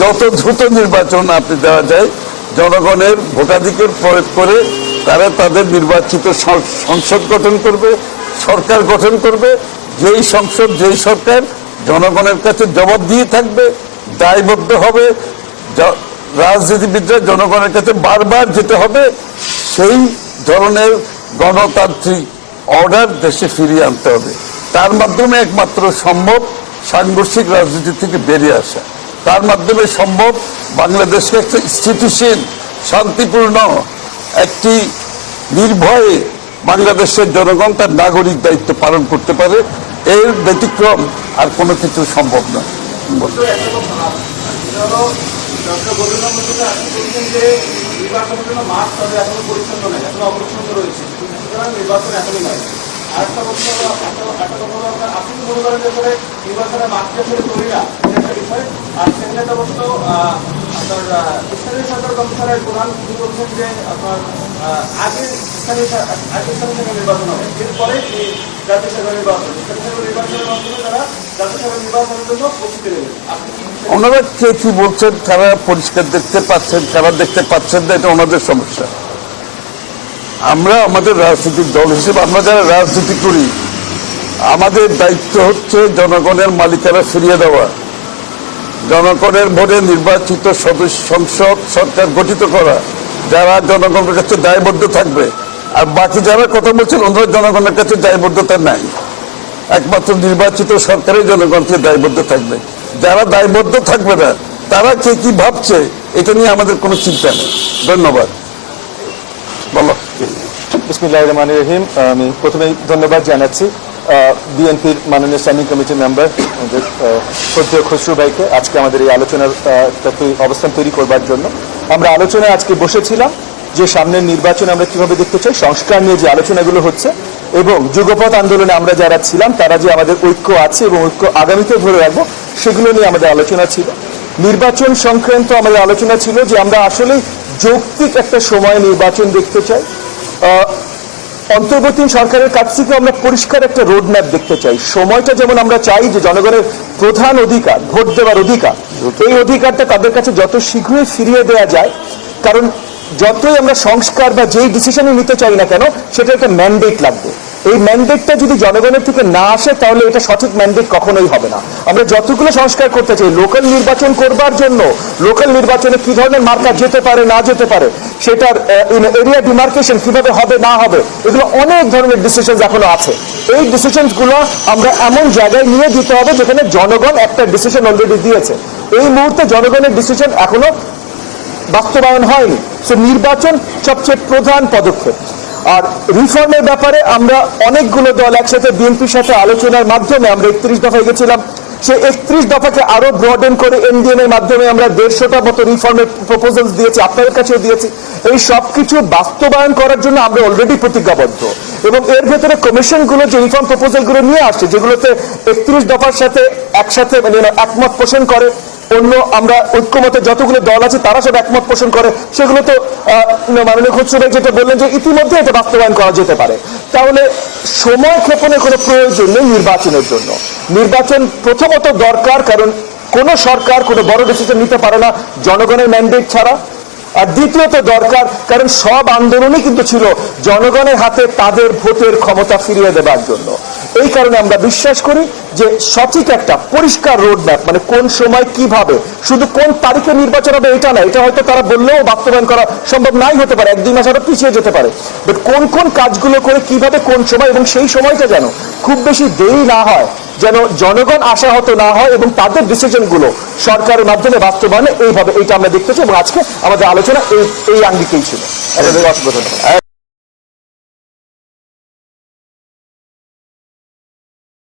যত দ্রুত নির্বাচন আপনি দেওয়া যায়, জনগণের ভোটাধিকার প্রয়োগ করে তারা তাদের নির্বাচিত সংসদ গঠন করবে, সরকার গঠন করবে। যেই সংসদ, যেই সরকার জনগণের কাছে জবাবদিহি থাকবে, দায়বদ্ধ হবে। রাজনীতিবিদরা জনগণের কাছে বারবার যেতে হবে। সেই ধরনের গণতান্ত্রিক অর্ডার দেশে ফিরিয়ে আনতে হবে। তার মাধ্যমে একমাত্র সম্ভব সাংঘর্ষিক রাজনীতি থেকে বেরিয়ে আসা। তার মাধ্যমে সম্ভব বাংলাদেশকে একটা স্থিতিশীল, শান্তিপূর্ণ, একটি নির্ভয়ে বাংলাদেশের জনগণ তার নাগরিক দায়িত্ব পালন করতে পারে। এর ব্যতিক্রম আর কোনো কিছু সম্ভব নয়। আরেকটা বছর একটা কথা আপনি মনে করেন যে করে নির্বাচনের মাঠকে আসলে তৈরি না, একটা বিষয়। আর সেখানে অবশ্য আপনার স্থানীয় সরকার কমিশনের প্রধান তিনি বলছেন যে আপনার আগে স্থানীয় সরকার নির্বাচন হবে, এরপরে এই জাতীয় সরকার নির্বাচন, স্থানীয় সরকার নির্বাচনের মাধ্যমে তারা জাতীয় সরকার নির্বাচনের জন্য প্রস্তুতি নেবেন। ওনারা কে কি বলছেন তারা পরিষ্কার দেখতে পাচ্ছেন, তারা দেখতে পাচ্ছেন না, এটা ওনাদের সমস্যা। আমরা আমাদের রাজনৈতিক দল হিসেবে আমরা যারা রাজনীতি করি, আমাদের দায়িত্ব হচ্ছে জনগণের মালিকানা ফিরিয়ে দেওয়া, জনগণের ভোটে নির্বাচিত সদস্য সংসদ সরকার গঠিত করা, যারা জনগণের কাছে দায়বদ্ধ থাকবে। আর বাকি যারা কথা বলছেন ওনারা জনগণের কাছে দায়বদ্ধতা নাই, একমাত্র নির্বাচিত সরকারের জনগণকে দায়বদ্ধ থাকবে। যারা দায়বদ্ধ থাকবে না তারা কে কি ভাবছে এটা নিয়ে আমাদের কোনো চিন্তা নেই। ধন্যবাদ। বলো। বিসমিল্লাহির রহমানির রহিম। আমি প্রথমেই ধন্যবাদ জানাচ্ছি বিএনপির মাননীয় স্ট্যান্ডিং কমিটির মেম্বার শ্রদ্ধেয় খসরু ভাইকে আজকে আমাদের এই আলোচনার অবস্থান তৈরি করবার জন্য। আমরা আলোচনায় আজকে বসেছিলাম যে সামনের নির্বাচন আমরা কিভাবে দেখতে চাই, সংস্কার নিয়ে যে আলোচনাগুলো হচ্ছে এবং যুগপৎ আন্দোলনে আমরা যারা ছিলাম তারা যে আমাদের ঐক্য আছে এবং ঐক্য আগামীতে ধরে রাখবো সেগুলো নিয়ে আমাদের আলোচনা ছিল। নির্বাচন সংক্রান্ত আমাদের আলোচনা ছিল যে আমরা আসলে যৌক্তিক একটা সময় নির্বাচন দেখতে চাই। অন্তর্বর্তীকালীন সরকারের কাছ থেকে আমরা পরিষ্কার একটা রোড ম্যাপ দেখতে চাই। সময়টা যেমন আমরা চাই যে জনগণের প্রধান অধিকার ভোট দেওয়ার অধিকার, এই অধিকারটা তাদের কাছে যত শীঘ্রই ফিরিয়ে দেওয়া যায়। কারণ যতই আমরা সংস্কার বা যেই ডিসিশনই নিতে চাই না কেন সেটা একটা ম্যান্ডেট লাগবে। এই ম্যান্ডেটটা যদি জনগণের থেকে না আসে তাহলে এটা সঠিক ম্যান্ডেট কখনোই হবে না। আমরা যতগুলো সংস্কার করতে চাই লোকাল নির্বাচন করবার জন্য, লোকাল নির্বাচনে কি ধরনের মার্কা যেতে পারে না যেতে পারে, সেটার এরিয়া ডিমার্কেশন কিভাবে হবে না হবে, এগুলো অনেক ধরনের ডিসিশন এখনো আছে। এই ডিসিশনগুলো আমরা এমন জায়গায় নিয়ে দিতে হবে যেখানে জনগণ একটা ডিসিশন অলরেডি দিয়েছে। এই মুহূর্তে জনগণের ডিসিশন এখনো বাস্তবায়ন হয়নি। সো নির্বাচন সবচেয়ে প্রধান পদক্ষেপ। আর রিফর্মের ব্যাপারে আমরা অনেকগুলো দল একসাথে বিএনপির সাথে আলোচনার মাধ্যমে আমরা 31 দফায় গেছিলাম। সেই 31 দফাকে আরো ব্রডেন করে এনডিএম এর মাধ্যমে আমরা 150টার মতো রিফর্মের প্রপোজাল দিয়েছি, আপনাদের কাছেও দিয়েছি। এই সবকিছু বাস্তবায়ন করার জন্য আমরা অলরেডি প্রতিজ্ঞাবদ্ধ এবং এর ভেতরে কমিশনগুলো যে রিফর্ম প্রপোজালগুলো নিয়ে আসছে যেগুলোতে 31 দফার সাথে একসাথে একমত পোষণ করে, অন্য আমরা ঐক্যমতে যতগুলো দল আছে তারা সব একমত পোষণ করে, সেগুলো তো মাননীয় খসরু ভাই যেটা বললেন যে ইতিমধ্যে এটা বাস্তবায়ন করা যেতে পারে। তাহলে সময় ক্ষেপণের কোনো প্রয়োজন নেই নির্বাচনের জন্য। নির্বাচন প্রথমত দরকার, কারণ কোনো সরকার কোনো বড় ডিসিশন নিতে পারে না জনগণের ম্যান্ডেট ছাড়া। আর দ্বিতীয়ত দরকার কারণ সব আন্দোলনই কিন্তু ছিল জনগণের হাতে তাদের ভোটের ক্ষমতা ফিরিয়ে দেবার জন্য। এই কারণে আমরা বিশ্বাস করি যে সঠিক একটা পরিষ্কার রোড ম্যাপ, মানে কোন সময় কিভাবে, শুধু কোন তারিখে নির্বাচন হবে এটা না, এটা হয়তো তারা বললেও বাস্তবায়ন করা সম্ভব নাই হতে পারে, 1-2 মাস আরো পিছিয়ে যেতে পারে। বাট কোন কোন কাজগুলো করে কিভাবে কোন সময় এবং সেই সময়টা যেন খুব বেশি দেরি না হয়, যেন জনগণ আশাহত না হয় এবং তাদের ডিসিশনগুলো সরকারের মাধ্যমে বাস্তবায়নে এইভাবে এইটা আমরা দেখতে চাই। এবং আজকে আমাদের আলোচনা এই আঙ্গিকেই ছিল।